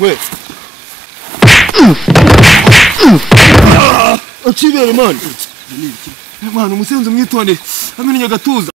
we Achibere man. Man umusenzo mwitonde amenya agatuza.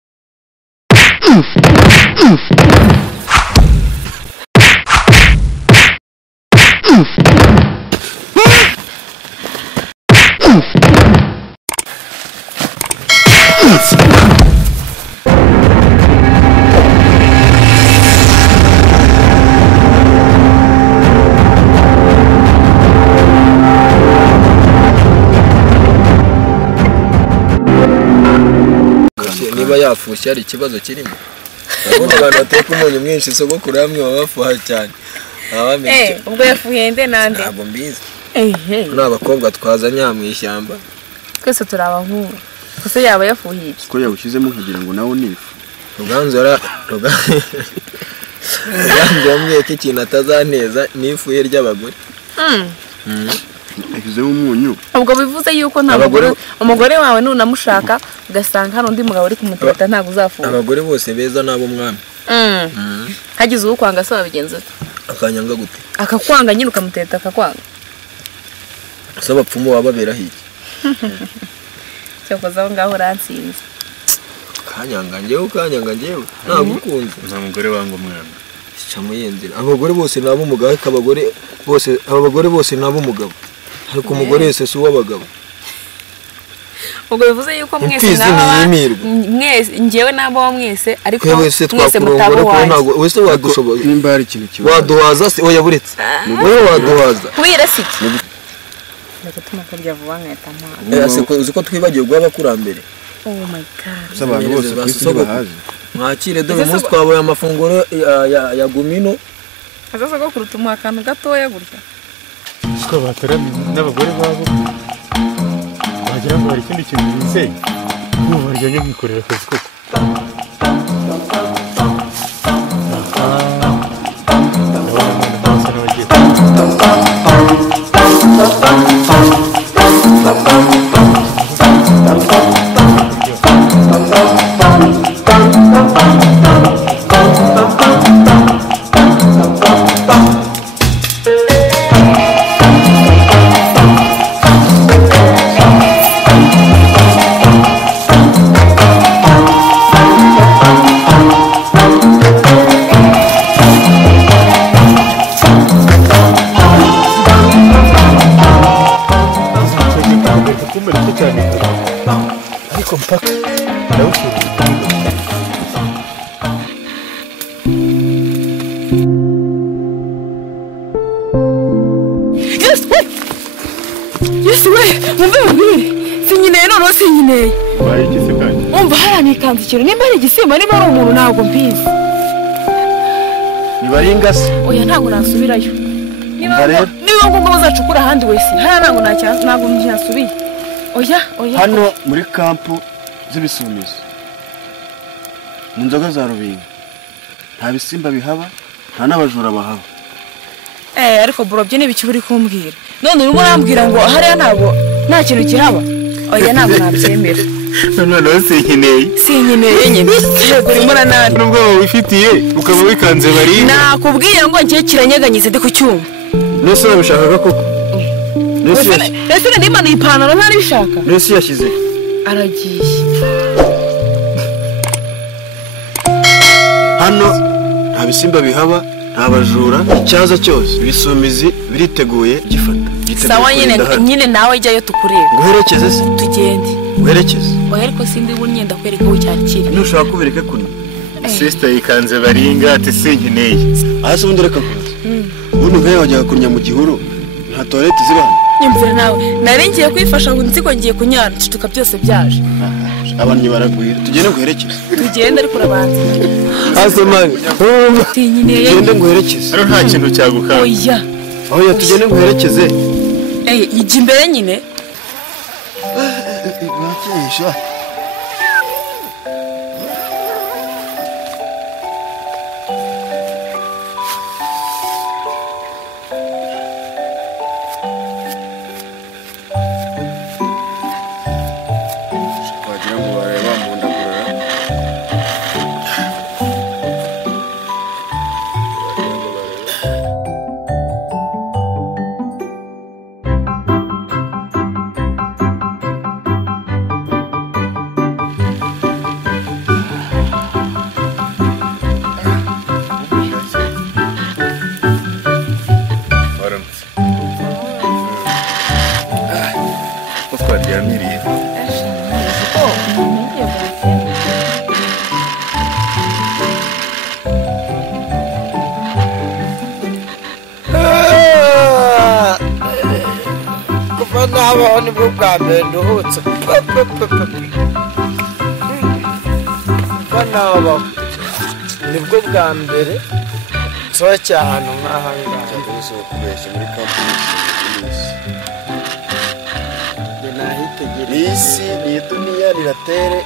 Niba yafushye ari ikibazo kirimo. Urabona abantu bateka umunyu mwinshi sogokuru yamwe babafuha cyane. Ubwo yafuhiye nde nande? Ntabwo mbizi. N'abakobwa twazanye mu ishyamba. Twese turabahungu. Kose yaba yafuhiye. Ko yawushyizemo kugira ngo nawe nifu. Ruganzora yambwiye ko ikintu atazaneza n'ifuye ry'abagore. Akize umunyu. Ubwo bivuze yuko nta umugore wawe nunamushaka ugasanga hano undi mugabo ari kumuteta ntago uzafuha. Abagore bose beza nabo mwami. Hagize ukwanga so babigenza. Akanyanga gute? Akakwanga nyine ukamuteta akakwanga. Saba pfumu wababera hiki. Cyakoze aho ngaho ransinze. Kanyanga ngewe nagukunze. Nta mugore wangu mwana. Camuyendera. Abagore bose nabo umugabo abagore bose nabo umugabo. Ariko umugore wese si uw'abagabo. Ubwo bivuze yuko mwese ngewe nabo mwese ariko mwese twakurongora ko ntago wese wadushoboye. Nimba hari ikintu kibazo. Waduhaza se oya buretse. Wowe waduhaza. Kubira siki. Nagatuma ko byavuga nkahita ase ko uzi ko twibagiye gw'abakurambere. Oh my god. Sabantu bose kwisi bahaje. Mwakire dore umunsi twaboye amafunguro ya gumino. Azaza ko kurutuma akantu gatoya gutya. Ko bataramiye n'abagore babo. Bagira ngo hari ikindi kintu bisenye. Ubu barya nyo mwikorera akazi koko. Kandikira nimba ari igisima niba ari umuntu ntabwo mbizi. Nibaringa se? Oya ntabwo nasubirayo. Niba ngo bazacukura ahandi wese. Ntabwo ntabwo ncyasubiye. Oya. Hano muri kampu z'ibisumizi. Mu nzoga za rubinga. Nta bisimba bihaba, nta n'abajura bahaba. Ariko bro byo nibiki buri kumbwira. None urimo urambwira ngo hariya ntabwo nta kintu kihaba. Oya ntabwo nabyemera. None sinkeneye nyine. Yego uri muranani. Nubwo wifitiye ukaba wikanze bari. Nakubwiye ngo ngiye kiranyeganyize ndi ku cyuma. Nese babishakaga koko. Nese ndimana ipantaro ntari bishaka. Nese yashize. Aragiye. Hano nta bisimba bihaba, nta bajura, icyaza cyose ibisumizi biriteguye gifata. Sawa nyine nawe jyayo tukureba. Guherekeze se? Tugende. Guherekeze. Oya ariko sindi bunyenda kwereka aho cyari kiri. Nushaka kubereka kuno. Sister yikanze baringa ati sinkeneye. Ahase ubundi reka kuza. Ubundi nkaye wajya kunya mu gihuru. Nta toilette zibana. Nyumvira nawe. Naringiye kwifasha ngo nziko ngiye kunyana tuka byose byaje. Abantu baragwira. Tugende guherekeze. Tugende ariko urabanza. Asemani. Tinyeneye. Tugende guherekeze. Ari nta kintu cyagukanga. Oya tugende guherekeze. Ijya imbere nyine. Bakesha. Wagira ngo bareba mundagurira. nabaho nibwo bwa mbere nduhutse nabaho nibwo bwa mbere nsohokeye ahantu nk'aha ngaha kubeshya muri kampani nahitegereje isi ni duniya riratere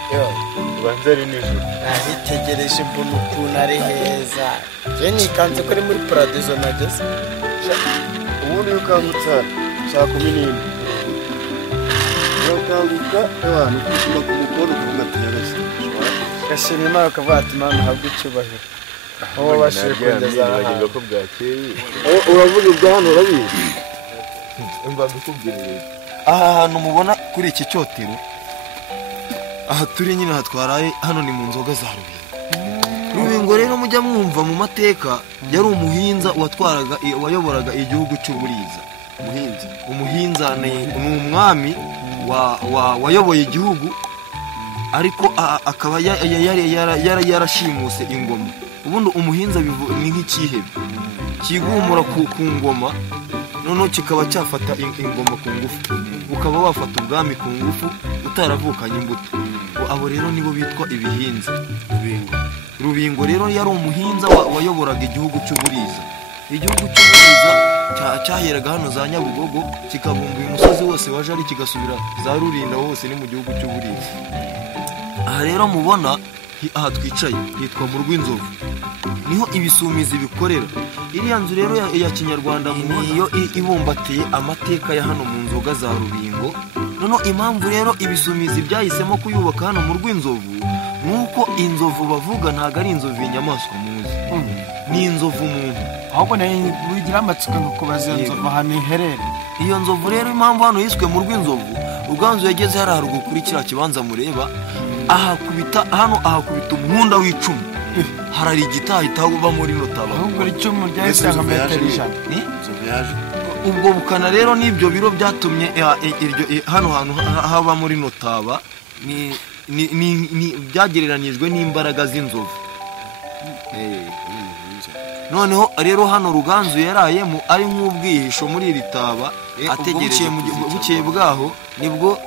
ubanza ari nijoro nahitegereje mbona ukuntu ari heza njye nikanze ko ari muri paradizo nageze ubundi iyo ukangutse saa 11 urakanguka abantu ukishyura ku mukono ukavuga ati nyagashyi gashima Imana ukavuga ati Imana uhabwe icyubahiro aho wabashije kugeza aha ko bwakeye uravuga ibya hano urabizi mba mbikubwirira aha hantu mubona kuri iki cyotero aha turi nyine hatwaraye hano ni mu nzoga za Rubingo rero mujya mwumva mu mateka yari umuhinza wayoboraga igihugu cy'Uburiza umuhinza ni umwami wayoboye igihugu ariko akaba yarashimuse ingoma ubundi umuhinza ni nk'ikihebe kigumura ku ngoma noneho kikaba cyafata ingoma ku ngufu ukaba wafata ubwami ku ngufu utaravukanye imbuto abo rero nibo bitwa ibihinza Rubingo rero yari umuhinza wayoboraga igihugu cy'Uburiza cyaheraga hano za Nyabugogo kikabumbuye umusozi wose waje ari kigasubira za Rurinda hose ni mu gihugu cy'Uburiza aha rero mubona aha twicaye hitwa mu Rw'Inzovu niho ibisumizi bikorera iriya nzu rero ya kinyarwanda niyo ibumbatiye amateka ya hano mu nzoga za Rubingo noneho impamvu rero ibisumizi byahisemo kuyubaka hano mu Rw'Inzovu nuko inzovu bavuga ntago ari inzovu y'inyamaswa muzi ni inzovu umuntu ahubwo wigira amatsiko kubaza iyo nzovu ahantu iherere iyo nzovu rero impamvu hano yiswe mu Rw'Inzovu Ruganzu yageze hari haruguru kuri kiriya kibanza mureba ahakubita umuhunda w'icumi harari igitahita uba muri notaba ahubwo icumu ryahise nka metero 100 ubwo bukana rero n'ibyo biro byatumye hano hantu haba muri notaba ni byagereranijwe n'imbaraga z'inzovu noneho rero hano Ruganzu yarayemo ari nk'ubwihisho muri iri taba ategereje bukeye bwaho nibwo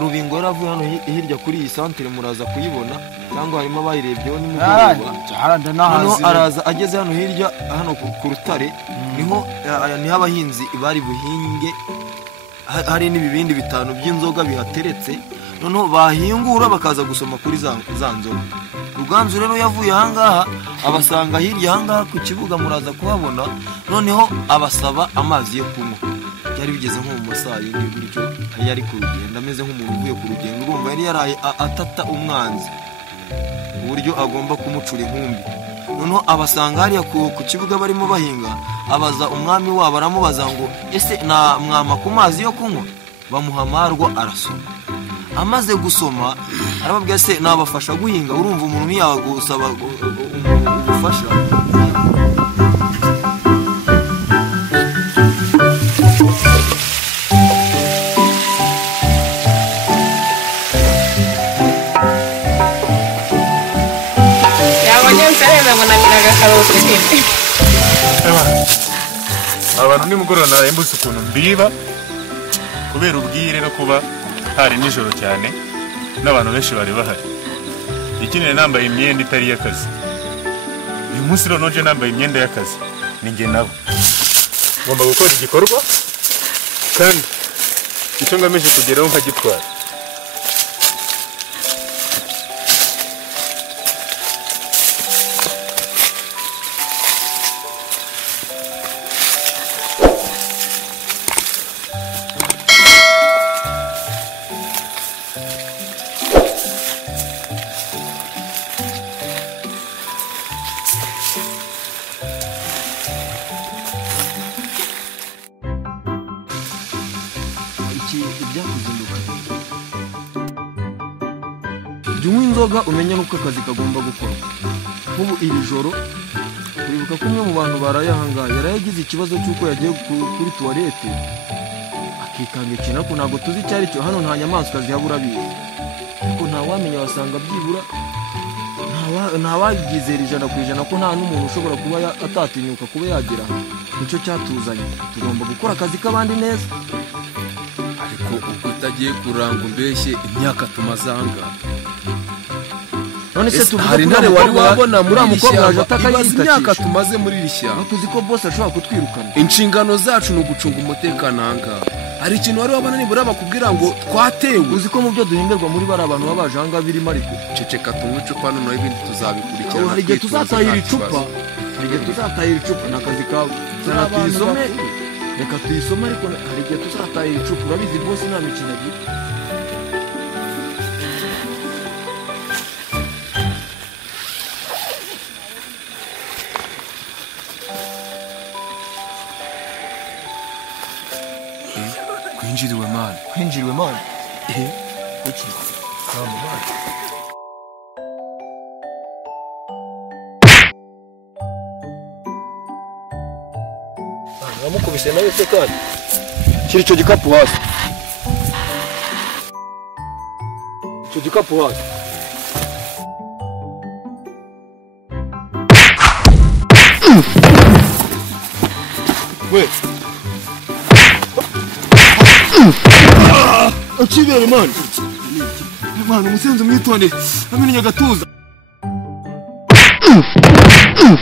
Rubingo yaravuye hano hirya kuri iyi santere muraza kuyibona cyangwa harimo abayirebyeho nimugoroba noneho araza ageze hano hirya hano ku rutare niho abahinzi bari buhinge hari n'ibibindi bitanu by'inzoga bihateretse noneho bahingura bakaza gusoma kuri za nzoga Ruganzu rero yavuye ahangaha abasanga hirya ahangaha ku kibuga muraza kuhabona noneho abasaba amazi yo kunywa byari bigeze nko mu masaha y'indi gutyo yari ku rugendo ameze nk'umuntu uvuye ku rugendo urumva yari yaraye atata umwanzi uburyo agomba kumucura inkumbi noneho abasanga hariya ku kibuga barimo bahinga abaza umwami wabo aramubaza ngo ese mwama ku mazi yo kunywa bamuha amarwa arasoma amaze gusoma arababwira se nabafasha guhinga urumva umuntu ntiyagusaba ubufasha abantu nimugoroba naraye mbuze ukuntu mbiba kubera ubwire no kuba hari nijoro cyane n'abantu benshi bari bahari ikindi nambaye imyenda itari y'akazi uyu munsi rero noje nambaye imyenda y'akazi ninjye nabo ngomba gukora igikorwa kandi icyo ngamije kugeraho nkagitwara unywa inzoga umenya nuko akazi kagomba gukorwa nk'ubu iri joro uribuka ko umwe mu bantu baraye ahangaha yaragize ikibazo cy'uko yagiye kuri tuwarete akikanga ikintu ariko ntabwo tuzi icyo ari cyo hano nta nyamaswa zihabura bizi ariko ntawamenya wasanga byibura ntawagizera 100% ko nta n'umuntu ushobora kuba atatinyuka kuba yagera nicyo cyatuzanye tugomba gukora akazi k'abandi neza ariko ariko ubwo utagiye kuranga umbeshye imyaka tumazanga none se tuvuga hari intare wari wabona muri iri shyamba ibaza imyaka tumaze tumaze muri iri shyamba tuzi ko boss ashobora kutwirukana inshingano zacu ni ugucunga umutekano ahangaha hari ikintu wari wabona nibura bakubwira ngo twatewe uzi ko mu byo duhemberwa muri bari abantu babaje ahangaha birimo ariko ceceka tunywe icupa noneho ibindi tuzabikurikirana hari igihe twitonze, tuzatahira nta icupa kibazo. hari igihe tuzatahira icupa ni akazi kawe zana tuyisome reka tuyisome ariko hari igihe tuzatahira icupa urabizi boss nta mikino agira kwinjiriwe mani kwinjiriwe mani iki uramukubise nawe se kandi shyira icyo gikapu hasi icyo gikapu hasi we akibere mani mani umusenzi umwitondere amenya agatuza Mm.